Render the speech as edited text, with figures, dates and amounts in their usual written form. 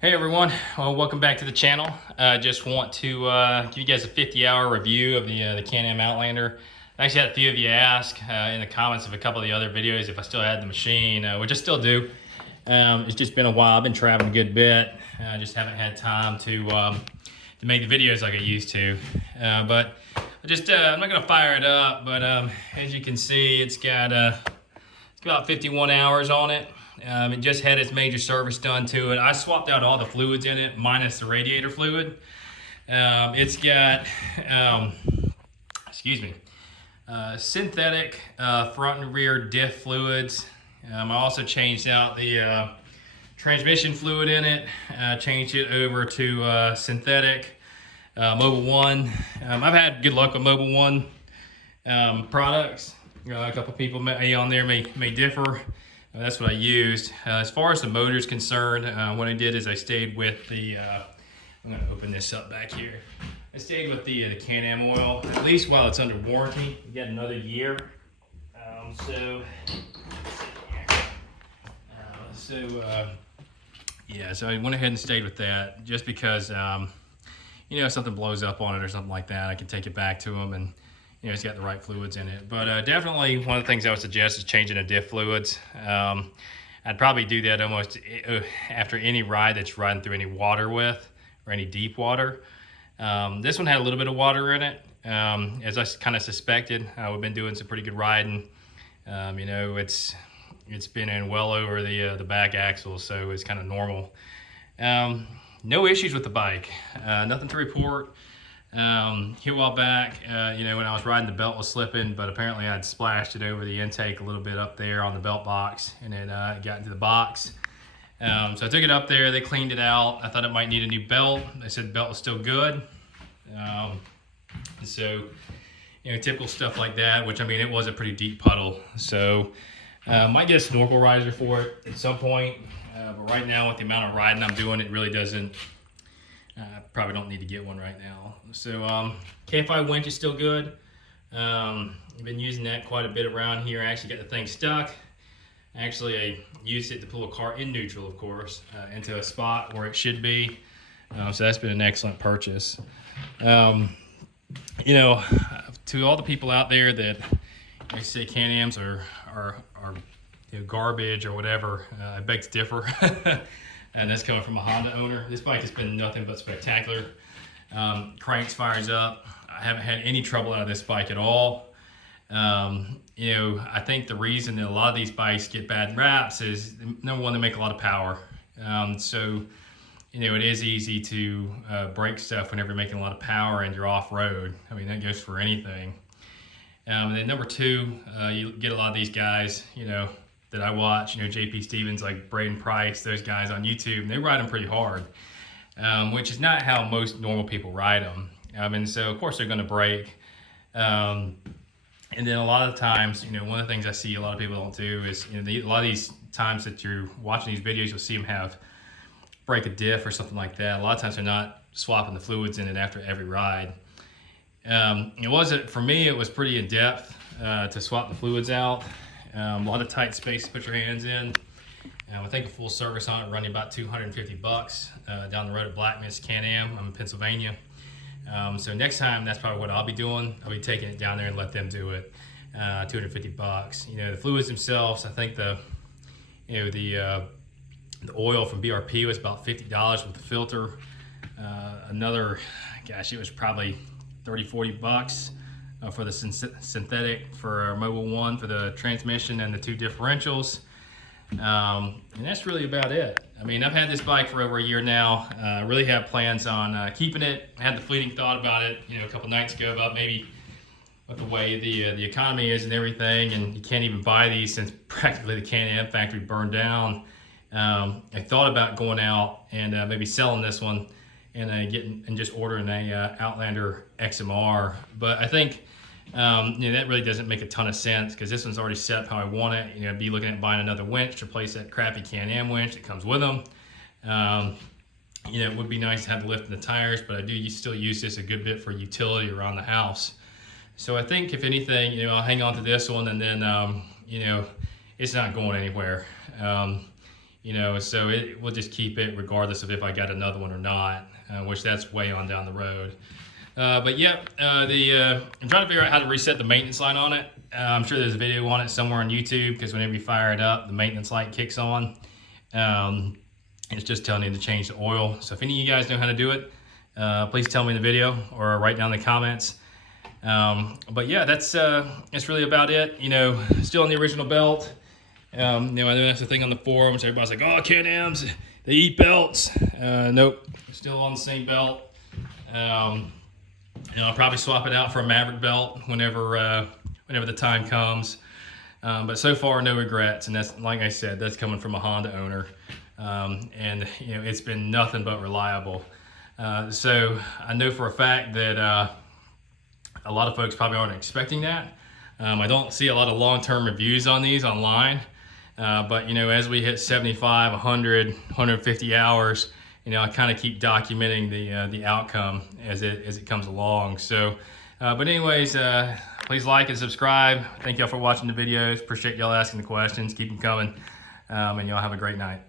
Hey everyone, well, welcome back to the channel. Just want to give you guys a 50-hour review of the Am Outlander. I actually had a few of you ask in the comments of a couple of the other videos if I still had the machine, which I still do. It's just been a while. I've been traveling a good bit. I just haven't had time to make the videos like I used to. But I'm not gonna fire it up. But as you can see, it's got about 51 hours on it. It just had its major service done to it. I swapped out all the fluids in it, minus the radiator fluid. It's got, synthetic front and rear diff fluids. I also changed out the transmission fluid in it, changed it over to synthetic Mobil 1. I've had good luck with Mobil 1 products. A couple people on there may differ. That's what I used. As far as the motor is concerned, what I did is I stayed with the, I'm going to open this up back here. I stayed with the Can-Am oil, at least while it's under warranty. You get another year. So I went ahead and stayed with that just because, if something blows up on it or something like that, I can take it back to them and it's got the right fluids in it. But definitely one of the things I would suggest is changing the diff fluids. I'd probably do that almost after any ride that's riding through any water with, or any deep water. This one had a little bit of water in it. As I kind of suspected, we've been doing some pretty good riding. It's been in well over the back axle, so it's kind of normal. No issues with the bike, nothing to report. Here a while back, when I was riding, the belt was slipping, but apparently I'd splashed it over the intake a little bit up there on the belt box, and it got into the box. So I took it up there, they cleaned it out. I thought it might need a new belt. They said the belt was still good. Typical stuff like that, which it was a pretty deep puddle. So might get a snorkel riser for it at some point, but right now with the amount of riding I'm doing, it really doesn't. Probably don't need to get one right now. So K5 winch is still good. I've been using that quite a bit around here. I actually got the thing stuck. Actually, I used it to pull a car in neutral, of course, into a spot where it should be. So that's been an excellent purchase. To all the people out there that say Can-Ams are garbage or whatever, I beg to differ. And that's coming from a Honda owner. This bike has been nothing but spectacular. Cranks, fires up. I haven't had any trouble out of this bike at all. I think the reason that a lot of these bikes get bad raps is, number one, they make a lot of power. It is easy to break stuff whenever you're making a lot of power and you're off-road. That goes for anything. And then number two, you get a lot of these guys, that I watch, JP Stevens, like Braden Price, those guys on YouTube, and they ride them pretty hard, which is not how most normal people ride them. And so, of course, they're going to break. And then a lot of times, one of the things I see a lot of people don't do is, a lot of these times that you're watching these videos, you'll see them break a diff or something like that. A lot of times they're not swapping the fluids in it after every ride. For me, it was pretty in depth to swap the fluids out. A lot of tight space to put your hands in. I think a full service on it running about $250 down the road at Blackman's Can-Am. I'm in Pennsylvania. So next time, that's probably what I'll be doing. I'll be taking it down there and let them do it. $250. The fluids themselves, I think the oil from BRP was about $50 with the filter. It was probably $30-40 for the synthetic for Mobil 1 for the transmission and the two differentials. And that's really about it. I've had this bike for over a year now. I really have plans on keeping it. I had the fleeting thought about it, a couple nights ago, about maybe with the way the economy is and everything, and you can't even buy these since practically the Can-Am factory burned down. I thought about going out and maybe selling this one and just ordering a Outlander XMR, but I think that really doesn't make a ton of sense because this one's already set how I want it. I'd be looking at buying another winch to replace that crappy Can-Am winch that comes with them. It would be nice to have the lift in the tires, but I do still use this a good bit for utility around the house. So I think if anything, I'll hang on to this one, and then it's not going anywhere. you know, so we'll just keep it regardless of if I got another one or not, which that's way on down the road. But yeah, I'm trying to figure out how to reset the maintenance light on it. I'm sure there's a video on it somewhere on YouTube, because whenever you fire it up, the maintenance light kicks on. It's just telling you to change the oil. So if any of you guys know how to do it, please tell me in the video or write down in the comments. But yeah, that's really about it. You know, still on the original belt. You know, I know that's the thing on the forums. Everybody's like, "Oh, Can-Ams, they eat belts." Nope, still on the same belt. You know, I'll probably swap it out for a Maverick belt whenever the time comes. But so far, no regrets. And that's, like I said, that's coming from a Honda owner. And you know, it's been nothing but reliable. So I know for a fact that a lot of folks probably aren't expecting that. I don't see a lot of long-term reviews on these online. But you know, as we hit 75, 100, 150 hours, you know, I kind of keep documenting the outcome as it comes along. So, but anyways, please like and subscribe. Thank y'all for watching the videos. Appreciate y'all asking the questions. Keep them coming, and y'all have a great night.